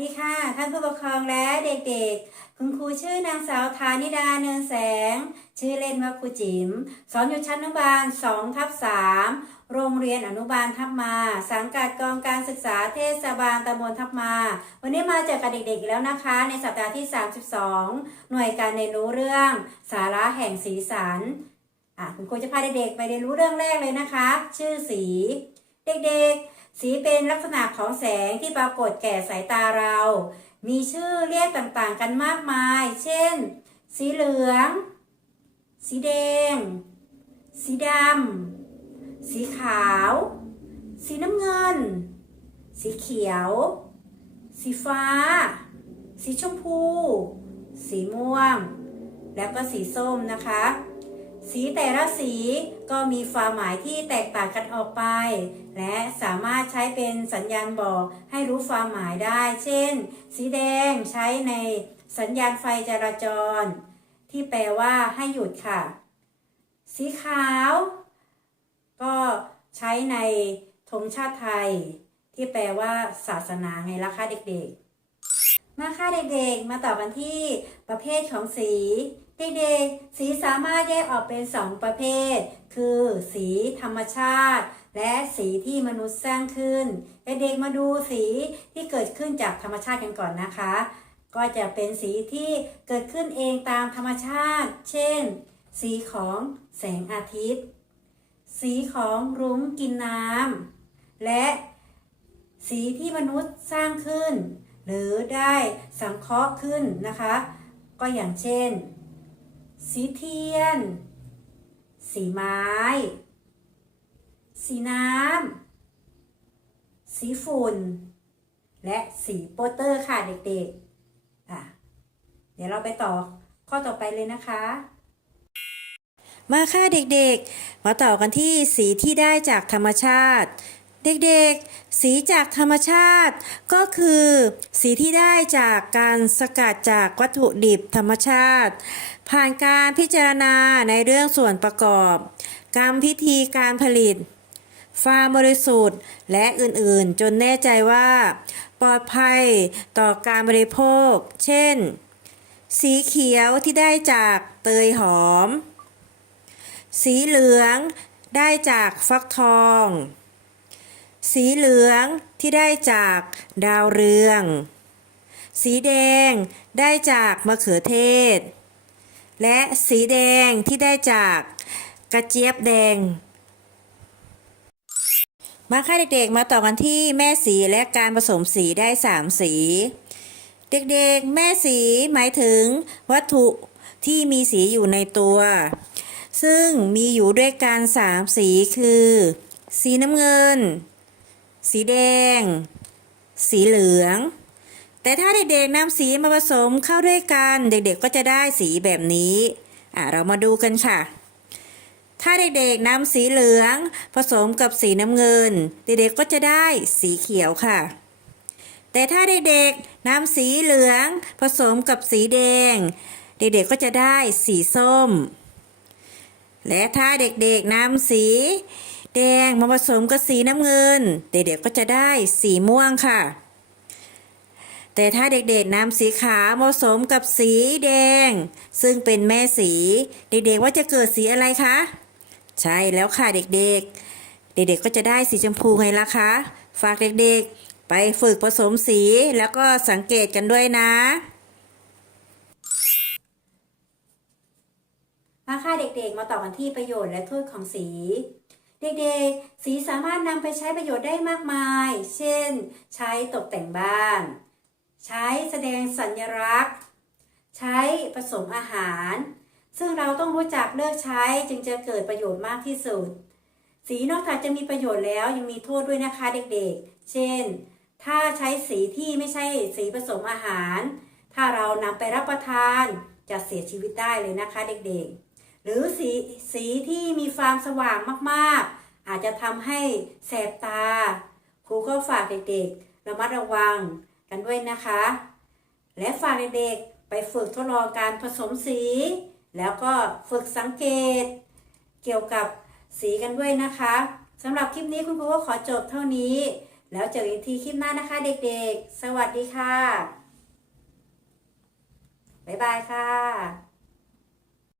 ดีค่ะ ท่านผู้ปกครองและเด็กๆ คุณครูชื่อนางสาวธานิดาเนินแสง ชื่อเล่นว่าครูจิ๋มสอนอยู่ชั้นอนุบาล2ทับ3โรงเรียนอนุบาลทับมา สังกัดกองการศึกษาเทศบาลตำบลทับมา วันนี้มาเจอกับเด็กๆแล้วนะคะ ในสัปดาห์ที่ 32 หน่วยการเรียนรู้เรื่อง สาระแห่งสีสันอะคุณครูจะพาเด็กๆไปเรียนรู้เรื่องแรกเลยนะคะ ชื่อสี เด็กๆ สีเป็นลักษณะของแสงที่ปรากฏแก่สายตาเรา มีชื่อเรียกต่างๆกันมากมาย เช่น สีเหลือง สีแดง สีดำ สีขาว สีน้ำเงิน สีเขียว สีฟ้า สีชมพู สีม่วง แล้วก็สีส้มนะคะ สีแต่ละสีก็มีความหมายที่แตกต่างกันออกไป และสามารถใช้เป็นสัญญาณบอกให้รู้ความหมายได้ เช่น สีแดงใช้ในสัญญาณไฟจราจร ที่แปลว่าให้หยุดค่ะ สีขาว ก็ใช้ในธงชาติไทย ที่แปลว่าศาสนาไงล่ะคะเด็กๆ มาค่ะเด็กๆ มาต่อกันที่ประเภทของสี เด็กๆ สีสามารถแยกออกเป็น 2 ประเภท คือสีธรรมชาติ และสีที่มนุษย์สร้างขึ้น เด็กๆ มาดูสีที่เกิดขึ้นจากธรรมชาติกันก่อนนะคะ ก็จะเป็นสีที่เกิดขึ้นเองตามธรรมชาติ เช่น สีของแสงอาทิตย์ สีของรุ้งกินน้ำและสีที่มนุษย์สร้างขึ้น หรือได้สังเคราะห์ขึ้นนะคะ ก็อย่างเช่น สีเทียน สีไม้ สีน้ำ สีฝุ่น และสีโปสเตอร์ค่ะเด็กๆอะเดี๋ยวเราไปต่อข้อต่อไปเลยนะคะ มาค่ะเด็กๆ มาต่อกันที่สีที่ได้จากธรรมชาติ เด็กๆ สีจากธรรมชาติ ก็คือสีที่ได้จากการสกัดจากวัตถุดิบธรรมชาติ ผ่านการพิจารณาในเรื่องส่วนประกอบ กรรมพิธีการผลิตความบริสุทธิ์ และอื่นๆ จนแน่ใจว่า ปลอดภัยต่อการบริโภค เช่น สีเขียวที่ได้จากเตยหอม สีเหลืองได้จากฟักทอง สีเหลืองที่ได้จากดาวเรือง สีแดงได้จากมะเขือเทศ และสีแดงที่ได้จากกระเจี๊ยบแดง มาค่ะเด็กๆ มาต่อกันที่แม่สีและการผสมสีได้ 3 สี เด็กๆ แม่สีหมายถึงวัตถุที่มีสีอยู่ในตัว ซึ่งมีอยู่ด้วยกันสามสีคือ สีน้ำเงิน สีแดง สีเหลือง แต่ถ้าเด็กๆนำสีมาผสมเข้าด้วยกัน เด็กๆก็จะได้สีแบบนี้อะเรามาดูกันค่ะ ถ้าเด็กๆนำสีเหลือง ผสมกับสีน้ำเงิน เด็กๆก็จะได้สีเขียวค่ะ แต่ถ้าเด็กๆนำสีเหลือง ผสมกับสีแดง เด็กๆก็จะได้สีส้ม และถ้าเด็กๆนำสี แดงมาผสมกับสีน้ำเงิน เด็กๆก็จะได้สีม่วงค่ะ แต่ถ้าเด็กๆนำสีขาวมาผสมกับสีแดง ซึ่งเป็นแม่สี เด็กๆว่าจะเกิดสีอะไรคะ ใช่แล้วค่ะเด็กๆ เด็กๆก็จะได้สีชมพูไงล่ะคะ ฝากเด็กๆ ไปฝึกผสมสีแล้วก็สังเกตกันด้วยนะมาค่ะเด็กๆ มาต่อกันที่ประโยชน์และโทษของสี เด็กๆ สีสามารถนำไปใช้ประโยชน์ได้มากมาย เช่น ใช้ตกแต่งบ้าน ใช้แสดงสัญลักษณ์ ใช้ผสมอาหาร ซึ่งเราต้องรู้จักเลือกใช้จึงจะเกิดประโยชน์มากที่สุด สีนอกจากจะมีประโยชน์แล้วยังมีโทษด้วยนะคะเด็กๆ เช่น ถ้าใช้สีที่ไม่ใช่สีผสมอาหาร ถ้าเรานำไปรับประทานจะเสียชีวิตได้เลยนะคะเด็กๆ หรือสีสีที่มีความสว่างมากๆ อาจจะทำให้แสบตา ครูก็ฝากเด็กๆ ระมัดระวังกันด้วยนะคะ และฝากเด็กๆไปฝึกทดลองการผสมสี แล้วก็ฝึกสังเกต เกี่ยวกับสีกันด้วยนะคะสำหรับคลิปนี้คุณครูก็ขอจบเท่านี้ แล้วเจอกันทีคลิปหน้านะคะเด็กๆ สวัสดีค่ะ บ๊ายบายค่ะ